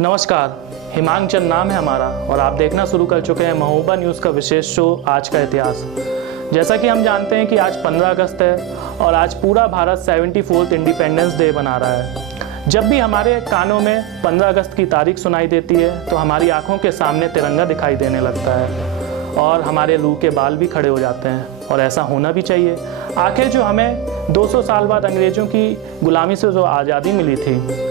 नमस्कार, हिमांक चंद नाम है हमारा और आप देखना शुरू कर चुके हैं महोबा न्यूज़ का विशेष शो आज का इतिहास। जैसा कि हम जानते हैं कि आज 15 अगस्त है और आज पूरा भारत 74th इंडिपेंडेंस डे मना रहा है। जब भी हमारे कानों में 15 अगस्त की तारीख सुनाई देती है तो हमारी आंखों के सामने तिरंगा दिखाई देने लगता है और हमारे रूह के बाल भी खड़े हो जाते हैं और ऐसा होना भी चाहिए। आखिर जो हमें 200 साल बाद अंग्रेज़ों की गुलामी से जो आज़ादी मिली थी,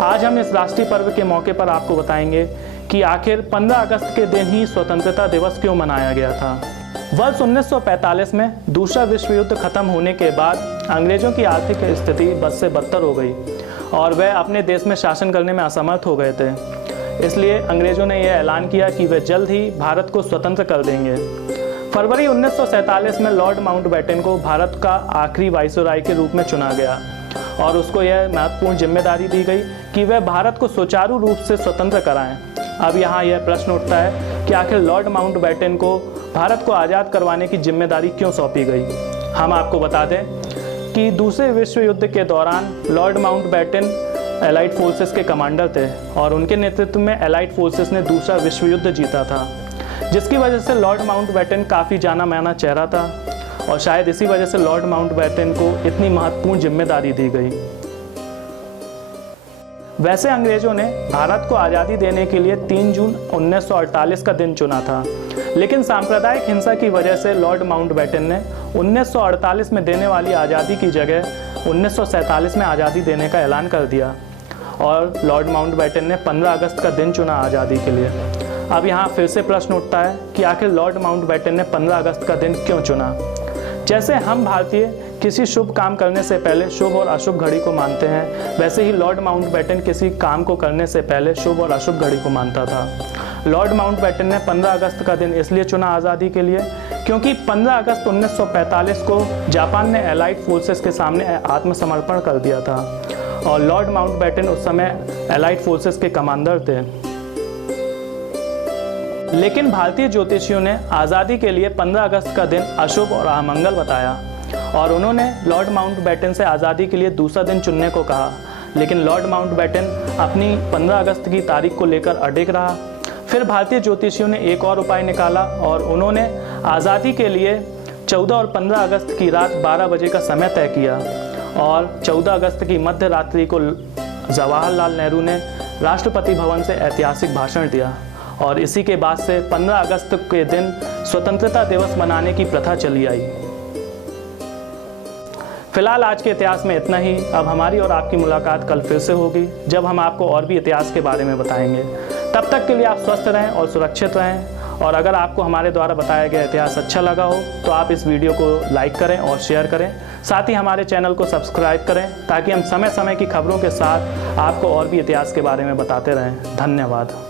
आज हम इस राष्ट्रीय पर्व के मौके पर आपको बताएंगे कि आखिर 15 अगस्त के दिन ही स्वतंत्रता दिवस क्यों मनाया गया था। वर्ष 1945 में दूसरा विश्व युद्ध खत्म होने के बाद अंग्रेज़ों की आर्थिक स्थिति बद से बदतर हो गई और वह अपने देश में शासन करने में असमर्थ हो गए थे। इसलिए अंग्रेज़ों ने यह ऐलान किया कि वे जल्द ही भारत को स्वतंत्र कर देंगे। फरवरी 1947 में लॉर्ड माउंटबेटन को भारत का आखिरी वाइसरॉय के रूप में चुना गया और उसको यह महत्वपूर्ण जिम्मेदारी दी गई कि वह भारत को सुचारू रूप से स्वतंत्र कराएं। अब यहाँ यह प्रश्न उठता है कि आखिर लॉर्ड माउंटबेटन को भारत को आज़ाद करवाने की जिम्मेदारी क्यों सौंपी गई। हम आपको बता दें कि दूसरे विश्व युद्ध के दौरान लॉर्ड माउंटबेटन एलाइड फोर्सेस के कमांडर थे और उनके नेतृत्व में एलाइड फोर्सेस ने दूसरा विश्व युद्ध जीता था, जिसकी वजह से लॉर्ड माउंटबेटन काफ़ी जाना माना चेहरा था और शायद इसी वजह से लॉर्ड माउंटबेटन को इतनी महत्वपूर्ण जिम्मेदारी दी गई। वैसे अंग्रेज़ों ने भारत को आज़ादी देने के लिए 3 जून 1948 का दिन चुना था, लेकिन सांप्रदायिक हिंसा की वजह से लॉर्ड माउंटबेटन ने 1948 में देने वाली आज़ादी की जगह 1947 में आज़ादी देने का ऐलान कर दिया और लॉर्ड माउंटबेटन ने 15 अगस्त का दिन चुना आज़ादी के लिए। अब यहाँ फिर से प्रश्न उठता है कि आखिर लॉर्ड माउंटबेटन ने 15 अगस्त का दिन क्यों चुना। जैसे हम भारतीय किसी शुभ काम करने से पहले शुभ और अशुभ घड़ी को मानते हैं, वैसे ही लॉर्ड माउंटबेटन किसी काम को करने से पहले शुभ और अशुभ घड़ी को मानता था। लॉर्ड माउंटबेटन ने 15 अगस्त का दिन इसलिए चुना आज़ादी के लिए क्योंकि 15 अगस्त 1945 को जापान ने एलाइड फोर्सेस के सामने आत्मसमर्पण कर दिया था और लॉर्ड माउंटबेटन उस समय एलाइड फोर्सेस के कमांडर थे। लेकिन भारतीय ज्योतिषियों ने आज़ादी के लिए 15 अगस्त का दिन अशुभ और अमंगल बताया और उन्होंने लॉर्ड माउंटबेटन से आज़ादी के लिए दूसरा दिन चुनने को कहा, लेकिन लॉर्ड माउंटबेटन अपनी 15 अगस्त की तारीख को लेकर अडिग रहा। फिर भारतीय ज्योतिषियों ने एक और उपाय निकाला और उन्होंने आज़ादी के लिए 14 और 15 अगस्त की रात 12 बजे का समय तय किया और 14 अगस्त की मध्य रात्रि को जवाहरलाल नेहरू ने राष्ट्रपति भवन से ऐतिहासिक भाषण दिया और इसी के बाद से 15 अगस्त के दिन स्वतंत्रता दिवस मनाने की प्रथा चली आई। फिलहाल आज के इतिहास में इतना ही। अब हमारी और आपकी मुलाकात कल फिर से होगी जब हम आपको और भी इतिहास के बारे में बताएंगे। तब तक के लिए आप स्वस्थ रहें और सुरक्षित रहें और अगर आपको हमारे द्वारा बताया गया इतिहास अच्छा लगा हो तो आप इस वीडियो को लाइक करें और शेयर करें। साथ ही हमारे चैनल को सब्सक्राइब करें ताकि हम समय समय की खबरों के साथ आपको और भी इतिहास के बारे में बताते रहें। धन्यवाद।